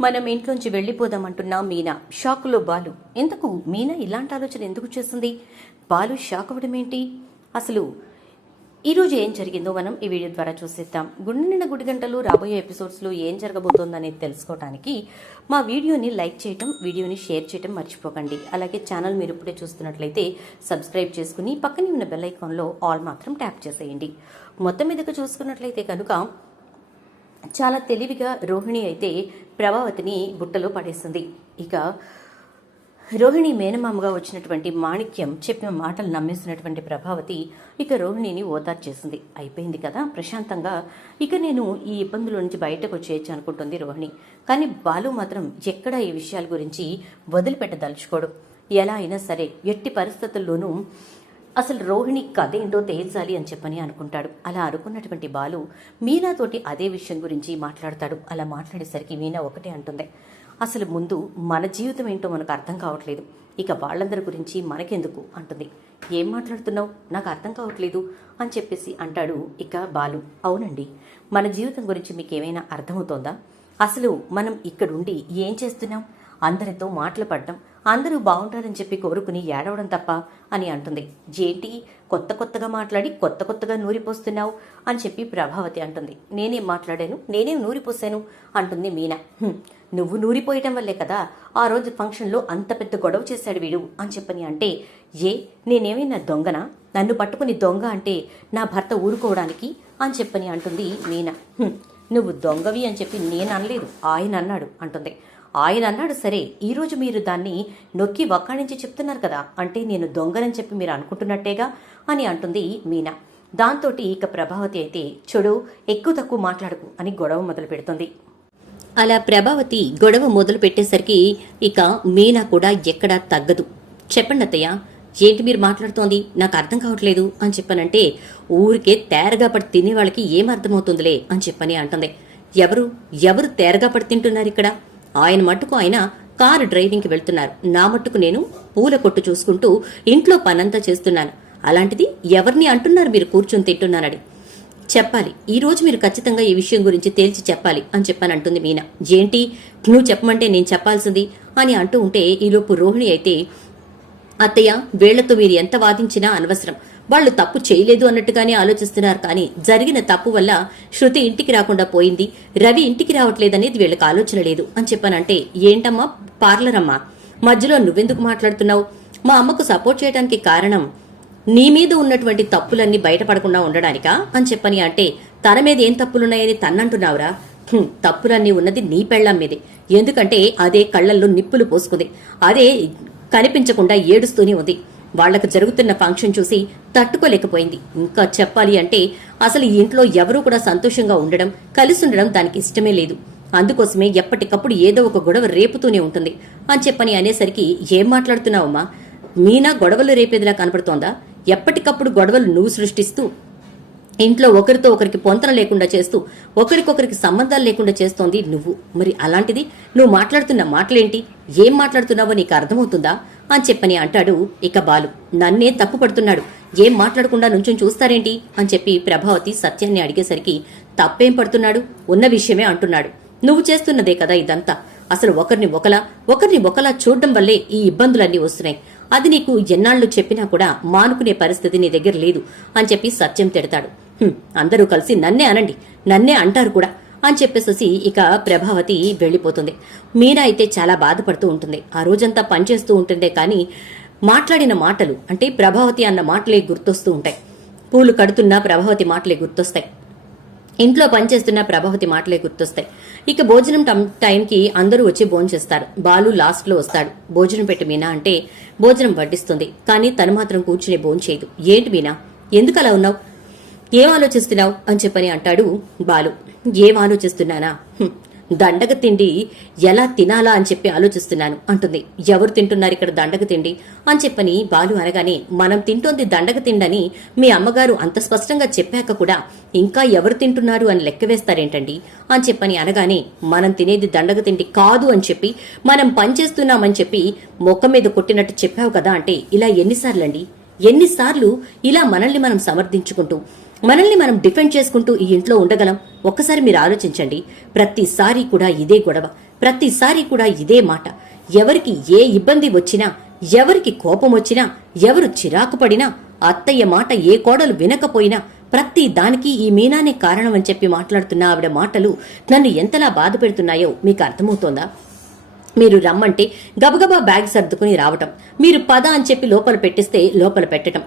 మనం ఇంట్లోంచి వెళ్ళిపోదామంటున్న మీనా. షాకులో బాలు. ఎందుకు? మీనా ఇలాంటి ఆలోచన ఎందుకు చేస్తుంది? బాలు షాక్ అవ్వడం ఏంటి అసలు ఈరోజు ఏం జరిగిందో మనం ఈ వీడియో ద్వారా చూసేద్దాం. గుండె నిండా గుడి గంటలు రాబోయే ఎపిసోడ్స్లో ఏం జరగబోతోందనేది తెలుసుకోవడానికి మా వీడియోని లైక్ చేయటం వీడియోని షేర్ చేయటం మర్చిపోకండి. అలాగే ఛానల్ మీరు ఇప్పుడే చూస్తున్నట్లయితే సబ్స్క్రైబ్ చేసుకుని పక్కనే ఉన్న బెల్ ఐకాన్లో ఆల్ మాత్రం ట్యాప్ చేసేయండి. మొత్తం మీదకు చూసుకున్నట్లయితే కనుక చాలా తెలివిగా రోహిణి అయితే ప్రభావతిని బుట్టలో పడేస్తుంది ఇక రోహిణి మేనమామగా వచ్చినటువంటి మాణిక్యం చెప్పిన మాటలు నమ్మేసినటువంటి ప్రభావతి ఇక రోహిణిని ఓదార్చేసింది అయిపోయింది కదా? ప్రశాంతంగా ఇక నేను ఈ ఇబ్బందుల నుంచి బయటకు వచ్చేయచ్చు అనుకుంటుంది రోహిణి. కానీ బాలు మాత్రం ఎక్కడా ఈ విషయాల గురించి వదిలిపెట్టదలుచుకోడు. ఎలా అయినా సరే ఎట్టి పరిస్థితుల్లోనూ అసలు రోహిణి కథ ఏంటో తేల్చాలి అని చెప్పని అనుకుంటాడు. అలా అనుకున్నటువంటి బాలు మీనాతోటి అదే విషయం గురించి మాట్లాడతాడు. అలా మాట్లాడేసరికి మీనా ఒకటే అంటుంది. అసలు ముందు మన జీవితం ఏంటో మనకు అర్థం కావట్లేదు. ఇక వాళ్ళందరి గురించి మనకెందుకు అంటుంది. ఏం మాట్లాడుతున్నావు? నాకు అర్థం కావట్లేదు అని చెప్పేసి అంటాడు ఇక బాలు. అవునండి మన జీవితం గురించి మీకు ఏమైనా అర్థమవుతోందా? అసలు మనం ఇక్కడుండి ఏం చేస్తున్నాం? అందరితో మాటలు పడడం అందరూ బాగుంటారని చెప్పి కోరుకుని ఏడవడం తప్ప అని అంటుంది. జేటి కొత్త కొత్తగా మాట్లాడి కొత్త కొత్తగా నూరిపోస్తున్నావు అని చెప్పి ప్రభావతి అంటుంది. నేనేం మాట్లాడాను? నేనేం నూరిపోసాను అంటుంది మీనా. నువ్వు నూరిపోయటం వల్లే కదా ఆ రోజు ఫంక్షన్లో అంత పెద్ద గొడవ చేశాడు వీడు అని చెప్పని అంటే ఏ నేనేమైనా దొంగనా? నన్ను పట్టుకుని దొంగ అంటే నా భర్త ఊరుకోవడానికి అని చెప్పని అంటుంది మీనా. నువ్వు దొంగవి అని చెప్పి నేను అనలేదు ఆయన అన్నాడు అంటుంది. ఆయన అన్నాడు సరే ఈరోజు మీరు దాన్ని నొక్కి వక్కాణించి చెప్తున్నారు కదా అంటే నేను దొంగనని చెప్పి మీరు అనుకుంటున్నట్టేగా? అని అంటుంది మీనా. దాంతో ఇక ప్రభావతి అయితే చెడు ఎక్కువ తక్కువ మాట్లాడకు అని గొడవ మొదలు పెడుతుంది. అలా ప్రభావతి గొడవ మొదలు పెట్టేసరికి ఇక మీనా కూడా ఎక్కడా తగ్గదు. చెప్పండి అత్తయ్య ఏంటి మీరు మాట్లాడుతోంది? నాకు అర్థం కావట్లేదు అని చెప్పనంటే ఊరికే తేరగా పడి తినే వాళ్ళకి ఏం అర్థమవుతుందిలే అని చెప్పని అంటుంది. ఎవరు? ఎవరు తేరగా పడి తింటున్నారు ఇక్కడ? ఆయన మట్టుకు ఆయన కారు డ్రైవింగ్కి వెళ్తున్నారు. నా మట్టుకు నేను పూల కొట్టు చూసుకుంటూ ఇంట్లో పనంతా చేస్తున్నాను. అలాంటిది ఎవరిని అంటున్నారు మీరు కూర్చొని తింటున్నానని. చెప్పాలి. ఈ రోజు మీరు ఖచ్చితంగా ఈ విషయం గురించి తేల్చి చెప్పాలి అని చెప్పని అంటుంది మీనా. ఏంటి నువ్వు చెప్పమంటే నేను చెప్పాల్సింది అని అంటూ ఉంటే ఈలోపు రోహిణి అయితే అత్తయ్య వీళ్ళతో మీరు ఎంత వాదించినా అనవసరం. వాళ్ళు తప్పు చేయలేదు అన్నట్టుగానే ఆలోచిస్తున్నారు. కానీ జరిగిన తప్పు వల్ల శృతి ఇంటికి రాకుండా పోయింది. రవి ఇంటికి రావట్లేదనేది వీళ్ళకి ఆలోచన లేదు అని చెప్పానంటే ఏంటమ్మా? పార్లర్ అమ్మా మధ్యలో నువ్వెందుకు మాట్లాడుతున్నావు? మా అమ్మకు సపోర్ట్ చేయడానికి కారణం నీ మీద ఉన్నటువంటి తప్పులన్నీ బయటపడకుండా ఉండడానికా? అని చెప్పని అంటే తన మీద ఏం తప్పులున్నాయని తన్నంటున్నావురా? తప్పులన్నీ ఉన్నది నీ పెళ్ళం మీదే. ఎందుకంటే అదే కళ్ళల్లో నిప్పులు పోసుకుంది. అదే కనిపించకుండా ఏడుస్తూనే ఉంది. వాళ్ళకు జరుగుతున్న ఫంక్షన్ చూసి తట్టుకోలేకపోయింది. ఇంకా చెప్పాలి అంటే అసలు ఈ ఇంట్లో ఎవరూ కూడా సంతోషంగా ఉండడం కలిసి ఉండడం దానికి ఇష్టమే లేదు. అందుకోసమే ఎప్పటికప్పుడు ఏదో ఒక గొడవ రేపుతూనే ఉంటుంది అని చెప్పని అనేసరికి ఏం మాట్లాడుతున్నావమ్మా? మీనా గొడవలు రేపేదిలా కనపడుతోందా? ఎప్పటికప్పుడు గొడవలు నువ్వు సృష్టిస్తూ ఇంట్లో ఒకరితో ఒకరికి పొంతన లేకుండా చేస్తూ ఒకరికొకరికి సంబంధాలు లేకుండా చేస్తోంది నువ్వు. మరి అలాంటిది నువ్వు మాట్లాడుతున్న మాటలేంటి? ఏం మాట్లాడుతున్నావో నీకు అర్థమవుతుందా? అని చెప్పని అంటాడు ఇక బాలు. నన్నే తప్పు పడుతున్నాడు. ఏం మాట్లాడకుండా నుంచొని చూస్తారేంటి? అని చెప్పి ప్రభావతి సత్యాన్ని అడిగేసరికి తప్పేం పడుతున్నాడు? ఉన్న విషయమే అంటున్నాడు. నువ్వు చేస్తున్నదే కదా ఇదంతా. అసలు ఒకరిని ఒకలా ఒకరిని ఒకలా చూడడం వల్లే ఈ ఇబ్బందులన్నీ వస్తున్నాయి. అది నీకు ఎన్నాళ్ళు చెప్పినా కూడా మానుకునే పరిస్థితి నీ దగ్గర లేదు అని చెప్పి సత్యం తిడతాడు. అందరూ కలిసి నన్నే అనండి. నన్నే అంటారు కూడా. అని చెప్పేసేసి ఇక ప్రభావతి వెళ్ళిపోతుంది. మీరా అయితే చాలా బాధపడుతూ ఉంటుంది. ఆ రోజంతా పనిచేస్తూ ఉంటుందే కానీ మాట్లాడిన మాటలు అంటే ప్రభావతి అన్న మాటలే గుర్తొస్తూ ఉంటాయి. పూలు కడుతున్న ప్రభావతి మాటలే గుర్తొస్తాయి. ఇంట్లో పనిచేస్తున్న ప్రభావతి మాటలే గుర్తొస్తాయి. ఇక భోజనం టం- టైంకి అందరూ వచ్చి భోంచేస్తారు బాలు లాస్ట్లో వస్తాడు. భోజనం పెట్టి మీనా అంటే భోజనం వడ్డిస్తుంది. కానీ తను మాత్రం కూర్చుని భోంచేయదు ఏంటి మీనా? ఎందుకు అలా ఉన్నావు? ఏం ఆలోచిస్తున్నావు అని చెప్పని అంటాడు బాలు. ఏం ఆలోచిస్తున్నానా దండగ తిండి ఎలా తినాలా అని చెప్పి ఆలోచిస్తున్నాను అంటుంది. ఎవరు తింటున్నారు ఇక్కడ దండగ తిండి? అని చెప్పని బాలు అనగానే మనం తింటోంది దండగ తిండని మీ అమ్మగారు అంత స్పష్టంగా చెప్పాక కూడా ఇంకా ఎవరు తింటున్నారు అని లెక్క వేస్తారేంటండి? అని చెప్పని అనగానే మనం తినేది దండగ తిండి కాదు అని చెప్పి మనం పనిచేస్తున్నామని చెప్పి మొక్క మీద కొట్టినట్టు చెప్పావు కదా అంటే ఇలా ఎన్నిసార్లండి? ఎన్నిసార్లు ఇలా మనల్ని మనం సమర్థించుకుంటూ మనల్ని మనం డిఫెండ్ చేసుకుంటూ ఈ ఇంట్లో ఉండగలం. ఒక్కసారి మీరు ఆలోచించండి. ప్రతిసారి కూడా ఇదే గొడవ. ప్రతిసారి కూడా ఇదే మాట. ఎవరికి ఏ ఇబ్బంది వచ్చినా ఎవరికి కోపం వచ్చినా ఎవరు చిరాకు పడినా అత్తయ్య మాట ఏ కోడలు వినకపోయినా ప్రతి దానికి ఈ మీనానే కారణం అని చెప్పి మాట్లాడుతున్న ఆవిడ మాటలు నన్ను ఎంతలా బాధ పెడుతున్నాయో మీకు అర్థమవుతోందా? మీరు రమ్మంటే గబగబా బ్యాగ్ సర్దుకుని రావటం. మీరు పద అని చెప్పి లోపల పెట్టిస్తే లోపల పెట్టడం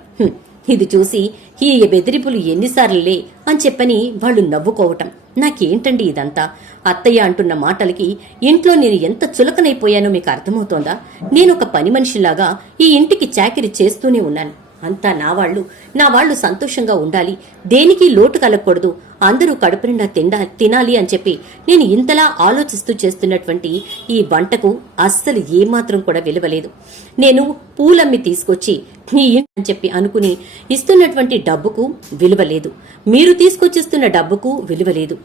ఇది చూసి ఈ బెదిరింపులు ఎన్నిసార్లులే అని చెప్పని వాళ్ళు నవ్వుకోవటం. నాకేంటండి ఇదంతా? అత్తయ్య అంటున్న మాటలకి ఇంట్లో నేను ఎంత చులకనైపోయానో మీకు అర్థమవుతోందా? నేను ఒక పని మనిషిలాగా ఈ ఇంటికి చాకిరి చేస్తూనే ఉన్నాను. అంతా నా వాళ్ళు. నా వాళ్ళు సంతోషంగా ఉండాలి. దేనికి లోటు కలగకూడదు. అందరూ కడుపు నిండా తిండా తినాలి అని చెప్పి నేను ఇంతలా ఆలోచిస్తూ చేస్తున్నటువంటి ఈ వంటకు అస్సలు ఏమాత్రం కూడా విలువలేదు. నేను పూలమ్మి తీసుకొచ్చి నీ అని చెప్పి అనుకుని ఇస్తున్నటువంటి డబ్బుకు విలువలేదు. మీరు తీసుకొచ్చిస్తున్న డబ్బుకు విలువలేదు.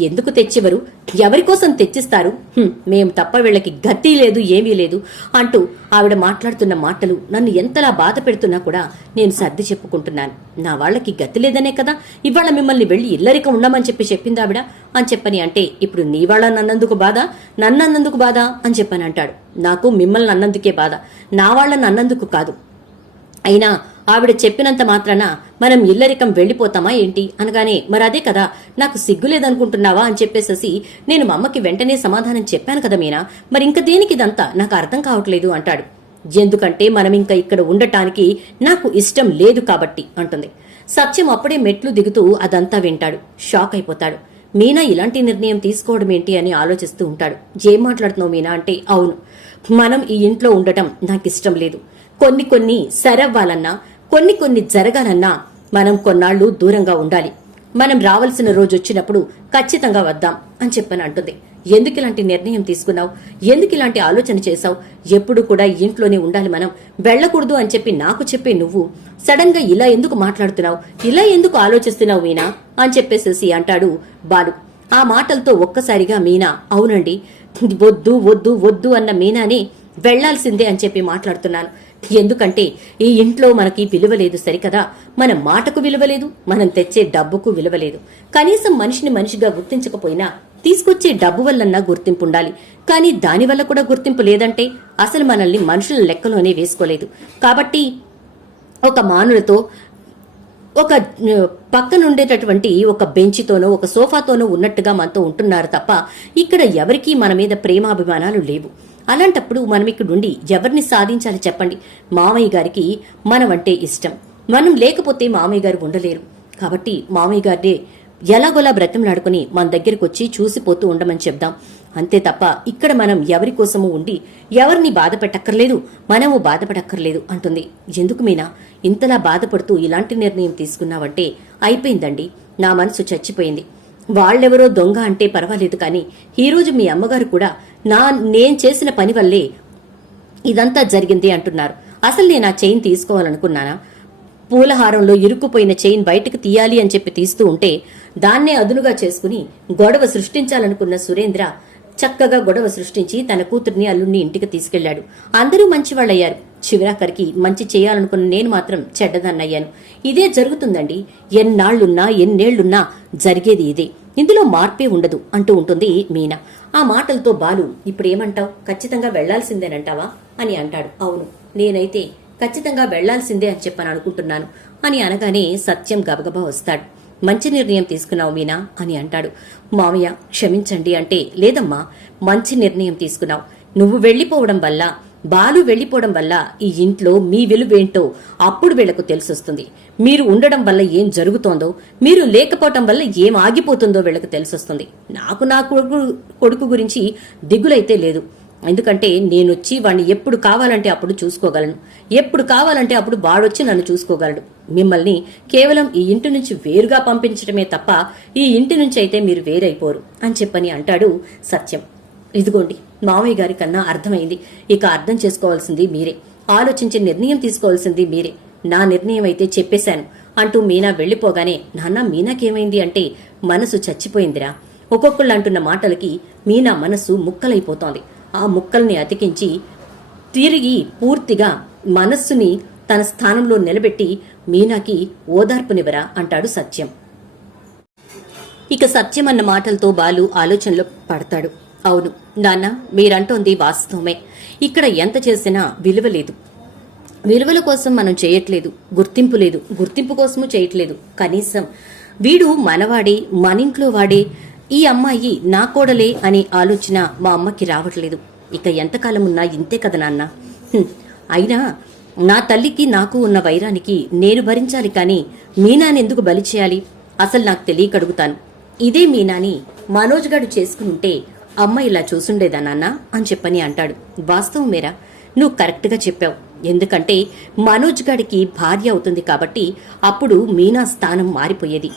ఎందుకు తెచ్చివరు ఎవరి కోసం తెచ్చిస్తారు? మేము మేం తప్ప వీళ్ళకి గతి లేదు ఏమీ లేదు అంటూ ఆవిడ మాట్లాడుతున్న మాటలు నన్ను ఎంతలా బాధ పెడుతున్నా కూడా నేను సర్ది చెప్పుకుంటున్నాను. నా వాళ్ళకి గతి లేదనే కదా ఇవాళ మిమ్మల్ని వెళ్ళి ఇల్లరిక ఉండమని చెప్పి చెప్పింది ఆవిడ. అని చెప్పని అంటే ఇప్పుడు నీ వాళ్ళ నన్నందుకు బాధ నన్నందుకు బాధ అని చెప్పని అంటాడు. నాకు మిమ్మల్ని అన్నందుకే బాధ నా వాళ్ళని అన్నందుకు కాదు. అయినా ఆవిడ చెప్పినంత మాత్రాన మనం ఇల్లరికం వెళ్ళిపోతామా ఏంటి? అనగానే మరి అదే కదా నాకు సిగ్గులేదనుకుంటున్నావా? అని చెప్పేసేసి నేను మా అమ్మకి వెంటనే సమాధానం చెప్పాను కదా మీనా మరి ఇంక దేనికి ఇదంతా? నాకు అర్థం కావట్లేదు అంటాడు. ఎందుకంటే మనం ఇంకా ఇక్కడ ఉండటానికి నాకు ఇష్టం లేదు కాబట్టి అంటుంది. సత్యం అప్పుడే మెట్లు దిగుతూ అదంతా వింటాడు. షాక్ అయిపోతాడు. మీనా ఇలాంటి నిర్ణయం తీసుకోవడం ఏంటి? అని ఆలోచిస్తూ ఉంటాడు. ఏం మాట్లాడుతున్నావు మీనా? అంటే అవును మనం ఈ ఇంట్లో ఉండటం నాకు ఇష్టం లేదు. కొన్ని కొన్ని సరవ్వాలన్నా కొన్ని కొన్ని జరగాలన్నా మనం కొన్నాళ్ళు దూరంగా ఉండాలి. మనం రావాల్సిన రోజు వచ్చినప్పుడు ఖచ్చితంగా వద్దాం అని చెప్పని అంటుంది. ఎందుకు ఇలాంటి నిర్ణయం తీసుకున్నావు? ఎందుకు ఇలాంటి ఆలోచన చేశావు? ఎప్పుడు కూడా ఇంట్లోనే ఉండాలి మనం. వెళ్ళకూడదు అని చెప్పి నాకు చెప్పే నువ్వు సడన్గా ఇలా ఎందుకు మాట్లాడుతున్నావు? ఇలా ఎందుకు ఆలోచిస్తున్నావు మీనా? అని చెప్పేసేసి అంటాడు బాలు. ఆ మాటలతో ఒక్కసారిగా మీనా అవునండి వద్దు వద్దు వద్దు అన్న మీనాని వెళ్ళాల్సిందే అని చెప్పి మాట్లాడుతున్నాను. ఎందుకంటే ఈ ఇంట్లో మనకి విలువ లేదు సరికదా. మన మాటకు విలువ లేదు మనం తెచ్చే డబ్బుకు విలువలేదు. కనీసం మనిషిని మనిషిగా గుర్తించకపోయినా తీసుకొచ్చే డబ్బు వల్లన్నా గుర్తింపు ఉండాలి. కానీ దానివల్ల కూడా గుర్తింపు లేదంటే అసలు మనల్ని మనుషుల లెక్కలోనే వేసుకోలేదు. కాబట్టి ఒక మానులతో ఒక పక్కన ఉండేటటువంటి ఒక బెంచితోనో ఒక సోఫాతోనో ఉన్నట్టుగా మనతో ఉంటున్నారు తప్ప ఇక్కడ ఎవరికీ మన మీద ప్రేమాభిమానాలు లేవు. అలాంటప్పుడు మనం ఇక్కడుండి ఎవరిని సాధించాలి చెప్పండి? మామయ్య గారికి మనమంటే ఇష్టం. మనం లేకపోతే మామయ్య గారు ఉండలేరు. కాబట్టి మామయ్య గారినే ఎలాగోలా బ్రతిమలాడుకుని మన దగ్గరికి వచ్చి చూసిపోతూ ఉండమని చెప్దాం. అంతే తప్ప ఇక్కడ మనం ఎవరి కోసము ఉండి ఎవరిని బాధ పెట్టక్కర్లేదు మనము బాధపడక్కర్లేదు అంటుంది. ఎందుకు మీనా? ఇంతలా బాధపడుతూ ఇలాంటి నిర్ణయం తీసుకున్నావంటే అయిపోయిందండి. నా మనసు చచ్చిపోయింది. వాళ్ళెవరో దొంగ అంటే పర్వాలేదు కానీ ఈరోజు మీ అమ్మగారు కూడా నా నేను చేసిన పని వల్లే ఇదంతా జరిగింది అంటున్నారు. అసలు నేను ఆ చైన్ తీసుకోవాలనుకున్నానా? పూలహారంలో ఇరుక్కుపోయిన చైన్ బయటకు తీయాలి అని చెప్పి తీస్తూ ఉంటే దాన్నే అదునుగా చేసుకుని గొడవ సృష్టించాలనుకున్న సురేంద్ర చక్కగా గొడవ సృష్టించి తన కూతుర్ని అల్లుణ్ణి ఇంటికి తీసుకెళ్ళాడు. అందరూ మంచివాళ్ళయ్యారు. చివరాఖరికి మంచి చేయాలనుకున్న నేను మాత్రం చెడ్డదన్నయ్యాను. ఇదే జరుగుతుందండి. ఎన్నాళ్ళున్నా ఎన్నేళ్ళున్నా జరిగేది ఇదే. ఇందులో మార్పే ఉండదు అంటూ ఉంటుంది మీనా. ఆ మాటలతో బాలు ఇప్పుడేమంటావు? ఖచ్చితంగా వెళ్ళాల్సిందేనంటావా? అని అంటాడు. అవును నేనైతే ఖచ్చితంగా వెళ్ళాల్సిందే అని చెప్పని అనుకుంటున్నాను అని అనగానే సత్యం గబగబా వస్తాడు. మంచి నిర్ణయం తీసుకున్నావు మీనా అని అంటాడు. మామయ్య క్షమించండి అంటే లేదమ్మా మంచి నిర్ణయం తీసుకున్నావు. నువ్వు వెళ్ళిపోవడం వల్ల బాలు వెళ్ళిపోవడం వల్ల ఈ ఇంట్లో మీ విలువేంటో అప్పుడు వీళ్ళకు తెలిసొస్తుంది. మీరు ఉండడం వల్ల ఏం జరుగుతోందో మీరు లేకపోవటం వల్ల ఏం ఆగిపోతుందో వీళ్ళకు తెలిసొస్తుంది. నాకు నా కొడుకు కొడుకు గురించి దిగులైతే లేదు. ఎందుకంటే నేనొచ్చి వాణ్ణి ఎప్పుడు కావాలంటే అప్పుడు చూసుకోగలను. ఎప్పుడు కావాలంటే అప్పుడు వాడొచ్చి నన్ను చూసుకోగలడు. మిమ్మల్ని కేవలం ఈ ఇంటి నుంచి వేరుగా పంపించడమే తప్ప ఈ ఇంటి నుంచి అయితే మీరు వేరైపోరు అని చెప్పని అంటాడు సత్యం. ఇదిగోండి మామయ్య గారి కన్నా అర్థమైంది. ఇక అర్థం చేసుకోవాల్సింది మీరే. ఆలోచించి నిర్ణయం తీసుకోవాల్సింది మీరే. నా నిర్ణయం అయితే చెప్పేశాను అంటూ మీనా వెళ్ళిపోగానే నాన్న మీనాకేమైంది అంటే మనసు చచ్చిపోయిందిరా. ఒక్కొక్కళ్ళు అంటున్న మాటలకి మీనా మనసు ముక్కలైపోతోంది. ఆ ముక్కల్ని అతికించి తిరిగి పూర్తిగా మనస్సుని తన స్థానంలో నిలబెట్టి మీనాకి ఓదార్పునివ్వరా అంటాడు సత్యం. ఇక సత్యం అన్న మాటలతో బాలు ఆలోచనలో పడతాడు. అవును నాన్న మీరంటోంది వాస్తవమే. ఇక్కడ ఎంత చేసినా విలువ లేదు. విలువల కోసం మనం చేయట్లేదు గుర్తింపు లేదు గుర్తింపు కోసము చేయట్లేదు. కనీసం వీడు మనవాడే మనింట్లో వాడే ఈ అమ్మాయి నా కోడలే అనే ఆలోచన మా అమ్మకి రావట్లేదు. ఇక ఎంతకాలం ఉన్నా ఇంతే కదా నాన్న. అయినా నా తల్లికి నాకు ఉన్న వైరానికి నేను భరించాలి కానీ మీనాని ఎందుకు బలి చేయాలి? అసలు నాకు తెలియకడుగుతాను. ఇదే మీనాని మనోజ్ చేసుకుంటే చేసుకునుంటే అమ్మ ఇలా చూసుండేదా నాన్న అని చెప్పని అంటాడు. వాస్తవం మేరా? నువ్వు కరెక్ట్గా చెప్పావు. ఎందుకంటే మనోజ్ గాడికి భార్య అవుతుంది కాబట్టి అప్పుడు మీనా స్థానం మారిపోయేది.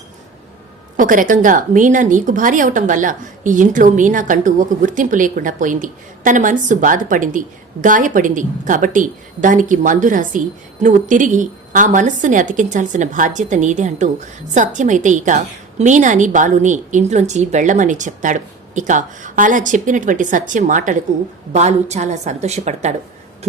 ఒక రకంగా మీనా నీకు భార్య అవటం వల్ల ఈ ఇంట్లో మీనాకంటూ ఒక గుర్తింపు లేకుండా పోయింది. తన మనస్సు బాధపడింది గాయపడింది కాబట్టి దానికి మందు రాసి నువ్వు తిరిగి ఆ మనస్సుని అతికించాల్సిన బాధ్యత నీదే అంటూ సత్యమైతే ఇక మీనాని బాలుని ఇంట్లోంచి వెళ్ళమని చెప్తాడు. ఇక అలా చెప్పినటువంటి సత్యం మాటలకు బాలు చాలా సంతోషపడతాడు.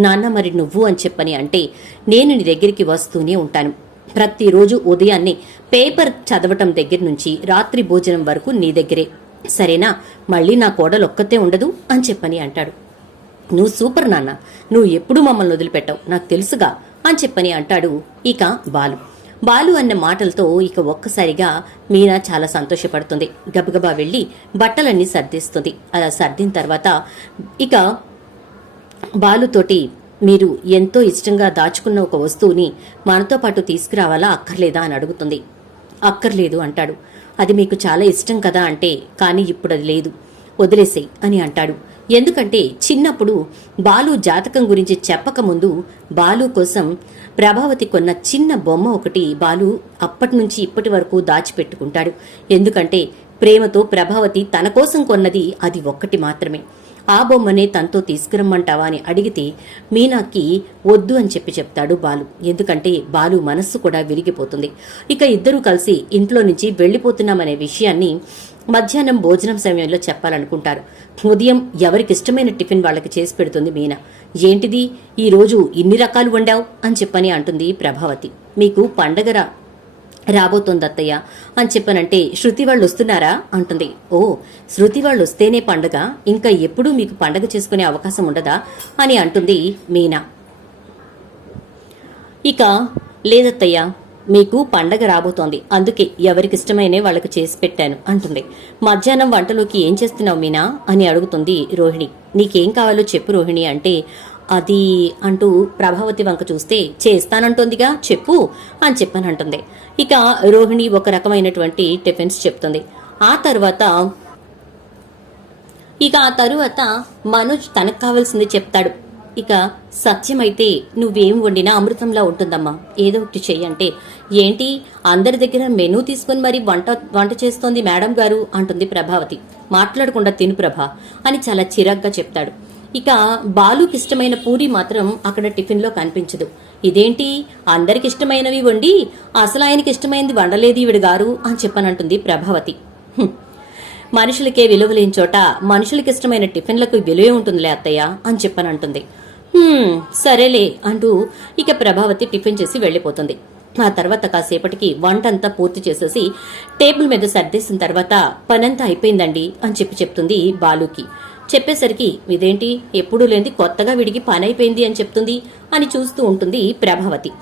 నాన్న మరి నువ్వు అని చెప్పని అంటే నేను నీ దగ్గరికి వస్తూనే ఉంటాను. ప్రతిరోజు ఉదయాన్నే పేపర్ చదవటం దగ్గర నుంచి రాత్రి భోజనం వరకు నీ దగ్గరే. సరేనా? మళ్ళీ నా కోడలు ఒక్కతే ఉండదు అని చెప్పని అంటాడు. నువ్వు సూపర్ నాన్న. నువ్వు ఎప్పుడూ మమ్మల్ని వదిలిపెట్టావు. నాకు తెలుసుగా అని చెప్పని అంటాడు ఇక బాలు. బాలు అన్న మాటలతో ఇక ఒక్కసారిగా మీనా చాలా సంతోషపడుతుంది. గబగబా వెళ్ళి బట్టలన్నీ సర్దిస్తుంది. అలా సర్దిన తర్వాత ఇక బాలుతోటి మీరు ఎంతో ఇష్టంగా దాచుకున్న ఒక వస్తువుని మనతో పాటు తీసుకురావాలా అక్కర్లేదా అని అడుగుతుంది. అక్కర్లేదు అంటాడు. అది మీకు చాలా ఇష్టం కదా అంటే కానీ ఇప్పుడు అది లేదు. వదిలేసేయ్ అని అంటాడు. ఎందుకంటే చిన్నప్పుడు బాలు జాతకం గురించి చెప్పకముందు బాలు కోసం ప్రభావతి కొన్న చిన్న బొమ్మ ఒకటి బాలు అప్పటి నుంచి ఇప్పటి వరకు దాచిపెట్టుకుంటాడు. ఎందుకంటే ప్రేమతో ప్రభావతి తన కోసం కొన్నది అది ఒక్కటి మాత్రమే. ఆ బొమ్మనే తనతో తీసుకురమ్మంటావా అని అడిగితే మీనాకి వద్దు అని చెప్పి చెప్తాడు బాలు. ఎందుకంటే బాలు మనస్సు కూడా విరిగిపోతుంది. ఇక ఇద్దరూ కలిసి ఇంట్లో నుంచి వెళ్ళిపోతున్నామనే విషయాన్ని మధ్యాహ్నం భోజనం సమయంలో చెప్పాలనుకుంటారు. ఉదయం ఎవరికి ఇష్టమైన టిఫిన్ వాళ్ళకి చేసి పెడుతుంది మీనా. ఏంటిది? ఈరోజు ఇన్ని రకాలు వండావు అని చెప్పని అంటుంది ప్రభావతి. మీకు పండగరా రాబోతోంది అత్తయ్య అని చెప్పనంటే శృతి వాళ్ళు వస్తున్నారా? అంటుంది. ఓ శృతి వాళ్ళు వస్తేనే పండగ ఇంకా ఎప్పుడూ మీకు పండగ చేసుకునే అవకాశం ఉండదా? అని అంటుంది మీనా. ఇక లేదత్తయ్య మీకు పండగ రాబోతోంది. అందుకే ఎవరికిష్టమైనే వాళ్ళకి చేసి పెట్టాను అంటుంది. మధ్యాహ్నం వంటలోకి ఏం చేస్తున్నావు మీనా? అని అడుగుతుంది రోహిణి. నీకేం కావాలో చెప్పు రోహిణి అంటే అది అంటూ ప్రభావతి వంక చూస్తే చేస్తానంటుందిగా చెప్పు అని చెప్పానంటుంది. ఇక రోహిణి ఒక రకమైనటువంటి టిఫిన్స్ చెప్తుంది. ఆ తర్వాత ఇక ఆ తరువాత మనోజ్ తనకు కావాల్సింది చెప్తాడు. ఇక సత్యమైతే నువ్వేం వండినా అమృతంలా ఉంటుందమ్మా. ఏదో ఒకటి చెయ్యంటే ఏంటి? అందరి దగ్గర మెనూ తీసుకుని మరి వంట వంట చేస్తోంది మేడం గారు అంటుంది ప్రభావతి. మాట్లాడకుండా తిను ప్రభా అని చాలా చిరాగ్గా చెప్తాడు. ఇక బాలుకి ఇష్టమైన పూరి మాత్రం అక్కడ టిఫిన్లో కనిపించదు. ఇదేంటి? అందరికి ఇష్టమైనవి వండి అసలు ఆయనకి ఇష్టమైనది వండలేదు ఈవిడ గారు అని చెప్పనంటుంది ప్రభావతి. మనుషులకే విలువలేని చోట మనుషులకి ఇష్టమైన టిఫిన్లకు విలువే ఉంటుందిలే అత్తయ్య అని చెప్పనంటుంది. సరేలే అంటూ ఇక ప్రభావతి టిఫిన్ చేసి వెళ్ళిపోతుంది. ఆ తర్వాత కాసేపటికి వంటంతా పూర్తి చేసేసి టేబుల్ మీద సర్దేసిన తర్వాత పనంతా అయిపోయిందండి అని చెప్పి చెప్తుంది బాలుకి. చెప్పేసరికి ఇదేంటి? ఎప్పుడూ లేనిది కొత్తగా విడిగి పని అయిపోయింది అని చెప్తుంది అని చూస్తూ ఉంటుంది ప్రభావతి.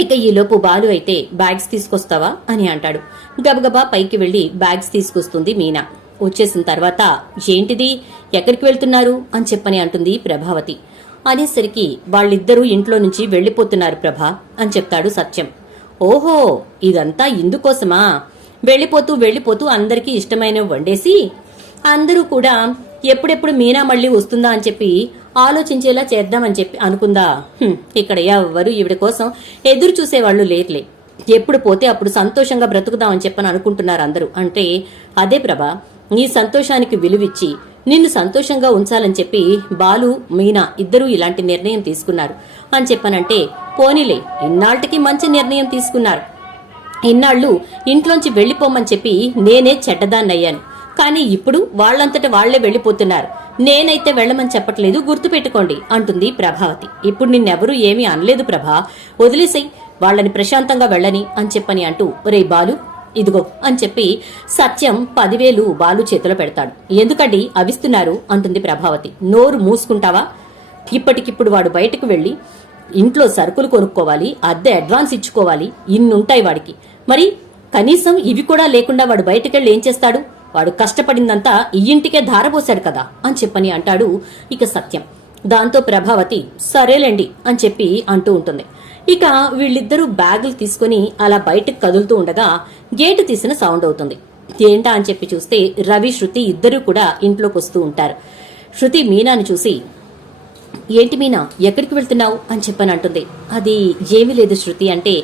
ఇక ఈలోపు బాలు అయితే బ్యాగ్స్ తీసుకొస్తావా అని అంటాడు. గబగబా పైకి వెళ్ళి బ్యాగ్స్ తీసుకొస్తుంది మీనా. వచ్చేసిన తర్వాత ఏంటిది? ఎక్కడికి వెళ్తున్నారు? అని చెప్పని అంటుంది ప్రభావతి. అనేసరికి వాళ్ళిద్దరూ ఇంట్లో నుంచి వెళ్ళిపోతున్నారు ప్రభా అని చెప్తాడు సత్యం. ఓహో ఇదంతా ఇందుకోసమా? వెళ్ళిపోతూ వెళ్ళిపోతూ అందరికీ ఇష్టమైనవి వండేసి అందరూ కూడా ఎప్పుడెప్పుడు మీనా మళ్ళీ వస్తుందా? అని చెప్పి ఆలోచించేలా చేద్దామని చెప్పి అనుకుందా? ఇక్కడ ఎవ్వరు ఈవిడ కోసం ఎదురు చూసేవాళ్ళు లేరులే. ఎప్పుడు పోతే అప్పుడు సంతోషంగా బ్రతుకుదామని చెప్పని అనుకుంటున్నారు అందరూ. అంటే అదే ప్రభా నీ సంతోషానికి విలువిచ్చి నిన్ను సంతోషంగా ఉంచాలని చెప్పి బాలు మీనా ఇద్దరూ ఇలాంటి నిర్ణయం తీసుకున్నారు. అని చెప్పనంటే పోనీలే ఇన్నాళ్ళకి మంచి నిర్ణయం తీసుకున్నారు. ఇన్నాళ్ళు ఇంట్లోంచి వెళ్ళిపోమని చెప్పి నేనే చెడ్డదాన్నయ్యాను. కానీ ఇప్పుడు వాళ్ళంతట వాళ్ళే వెళ్ళిపోతున్నారు నేనైతే వెళ్ళమని చెప్పట్లేదు గుర్తుపెట్టుకోండి అంటుంది ప్రభావతి. ఇప్పుడు నిన్నెవరూ ఏమీ అనలేదు ప్రభా. వదిలేసై వాళ్ళని ప్రశాంతంగా వెళ్ళని అని చెప్పని అంటూ రే బాలు ఇదిగో అని చెప్పి సత్యం పదివేలు బాలు చేతిలో పెడతాడు. ఎందుకండి అవిస్తున్నారు? అంటుంది ప్రభావతి. నోరు మూసుకుంటావా? ఇప్పటికిప్పుడు వాడు బయటకు వెళ్ళి ఇంట్లో సరుకులు కొనుక్కోవాలి అద్దె అడ్వాన్స్ ఇచ్చుకోవాలి ఇన్నుంటాయి వాడికి. మరి కనీసం ఇవి కూడా లేకుండా వాడు బయటకెళ్ళి ఏం చేస్తాడు? వాడు కష్టపడిందంతా ఈ ఇంటికే ధారపోశాడు కదా అని చెప్పని అంటాడు ఇక సత్యం. దాంతో ప్రభావతి సరేలేండి అని చెప్పి అంటూ ఉంటుంది. ఇక వీళ్ళిద్దరూ బ్యాగులు తీసుకుని అలా బయటకు కదులుతూ ఉండగా గేటు తీసిన సౌండ్ అవుతుంది. ఏంటా అని చెప్పి చూస్తే రవి శృతి ఇద్దరూ కూడా ఇంట్లోకి వస్తూ ఉంటారు. శృతి మీనాని చూసి ఏంటి మీనా ఎక్కడికి వెళ్తున్నావు? అని చెప్పని అంటుంది. అది ఏమీ లేదు శృతి అంటే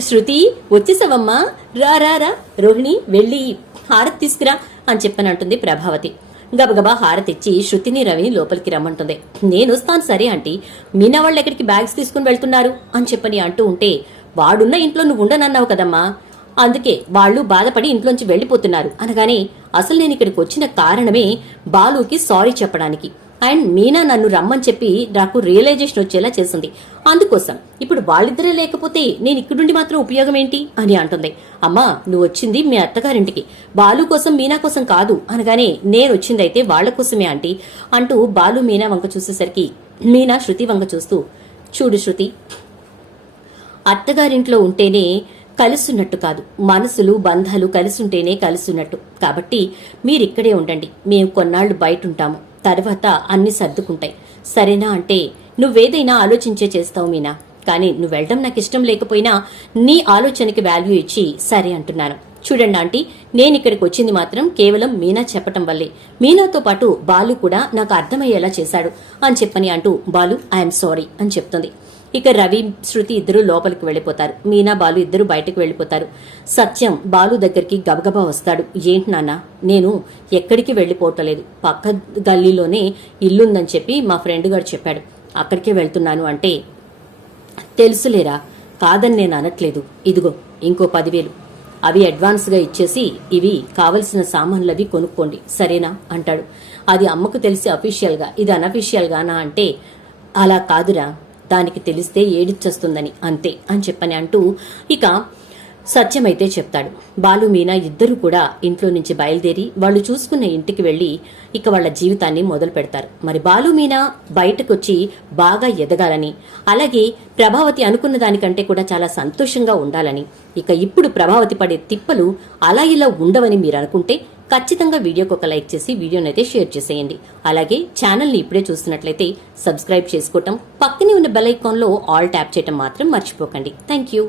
శృతి వచ్చేసావమ్మా రా రా రా. రోహిణి వెళ్ళి హారతి తీసుకురా అని చెప్పని అంటుంది ప్రభావతి. గబగబా హారతి ఇచ్చి శృతిని రవిని లోపలికి రమ్మంటుంది. నేను వస్తాను సరే ఆంటీ. మీనా వాళ్ళు ఎక్కడికి బ్యాగ్స్ తీసుకుని వెళ్తున్నారు అని చెప్పని అంటూ ఉంటే వాడున్న ఇంట్లో నువ్వు ఉండనన్నావు కదమ్మా. అందుకే వాళ్ళు బాధపడి ఇంట్లోంచి వెళ్ళిపోతున్నారు. అనగానే అసలు నేను ఇక్కడికి వచ్చిన కారణమే బాలుకి సారీ చెప్పడానికి. అండ్ మీనా నన్ను రమ్మని చెప్పి నాకు రియలైజేషన్ వచ్చేలా చేసింది. అందుకోసం ఇప్పుడు వాళ్ళిద్దరే లేకపోతే నేను ఇక్కడుండి మాత్రం ఉపయోగం ఏంటి? అని అంటుంది. అమ్మా నువ్వు వచ్చింది మీ అత్తగారింటికి. బాలు కోసం మీనా కోసం కాదు అనగానే నేను వచ్చిందైతే వాళ్ళ కోసమే ఆంటీ అంటూ బాలు మీనా వంక చూసేసరికి మీనా శృతి వంక చూస్తూ చూడు శృతి అత్తగారింట్లో ఉంటేనే కలుసున్నట్టు కాదు. మనసులు బంధాలు కలిసుంటేనే కలుసున్నట్టు కాబట్టి మీరిక్కడే ఉండండి. మేము కొన్నాళ్ళు బయట ఉంటాము. తర్వాత అన్ని సర్దుకుంటాయి. సరేనా అంటే నువ్వేదైనా ఆలోచించే చేస్తావు మీనా. కానీ నువ్వు వెళ్ళడం నాకు ఇష్టం లేకపోయినా నీ ఆలోచనకి వాల్యూ ఇచ్చి సరే అంటున్నాను. చూడండి ఆంటీ నేను ఇక్కడికి వచ్చింది మాత్రం కేవలం మీనా చెప్పటం వల్లే. మీనాతో పాటు బాలు కూడా నాకు అర్థమయ్యేలా చేశాడు. అని చెప్పని అంటూ బాలు ఐఎమ్ సారీ అని చెప్తుంది. ఇక రవి శృతి ఇద్దరు లోపలికి వెళ్ళిపోతారు. మీనా బాలు ఇద్దరు బయటకు వెళ్ళిపోతారు. సత్యం బాలు దగ్గరికి గబగబా వస్తాడు. ఏంటి నాన్న నేను ఎక్కడికి వెళ్ళిపోవటలేదు. పక్క గల్లీలోనే ఇల్లుందని చెప్పి మా ఫ్రెండ్ గారు చెప్పాడు. అక్కడికే వెళ్తున్నాను అంటే తెలుసులేరా? కాదని నేను అనట్లేదు. ఇదిగో ఇంకో పదివేలు. అవి అడ్వాన్స్గా ఇచ్చేసి ఇవి కావలసిన సామాన్లు అవి కొనుక్కోండి. సరేనా? అంటాడు. అది అమ్మకు తెలిసి అఫీషియల్గా. ఇది అనఫీషియల్గానా అంటే అలా కాదురా. దానికి తెలిస్తే ఏడిచ్చేస్తుందని అంతే అని చెప్పని అంటూ ఇక సత్యమైతే చెప్తాడు. బాలు మీనా ఇద్దరు కూడా ఇంట్లో నుంచి బయలుదేరి వాళ్ళు చూసుకున్న ఇంటికి వెళ్ళి ఇక వాళ్ళ జీవితాన్ని మొదలు పెడతారు. మరి బాలు మీనా బయటకొచ్చి బాగా ఎదగాలని అలాగే ప్రభావతి అనుకున్న దానికంటే కూడా చాలా సంతోషంగా ఉండాలని. ఇక ఇప్పుడు ప్రభావతి పడే తిప్పలు అలా ఇలా ఉండవని మీరు అనుకుంటే ఖచ్చితంగా వీడియోకి ఒక లైక్ చేసి వీడియోని అయితే షేర్ చేసేయండి. అలాగే ఛానల్ని ఇప్పుడే చూస్తున్నట్లయితే సబ్స్క్రైబ్ చేసుకోవటం పక్కనే ఉన్న బెల్ ఐకాన్లో ఆల్ ట్యాప్ చేయటం మాత్రం మర్చిపోకండి. Thank you.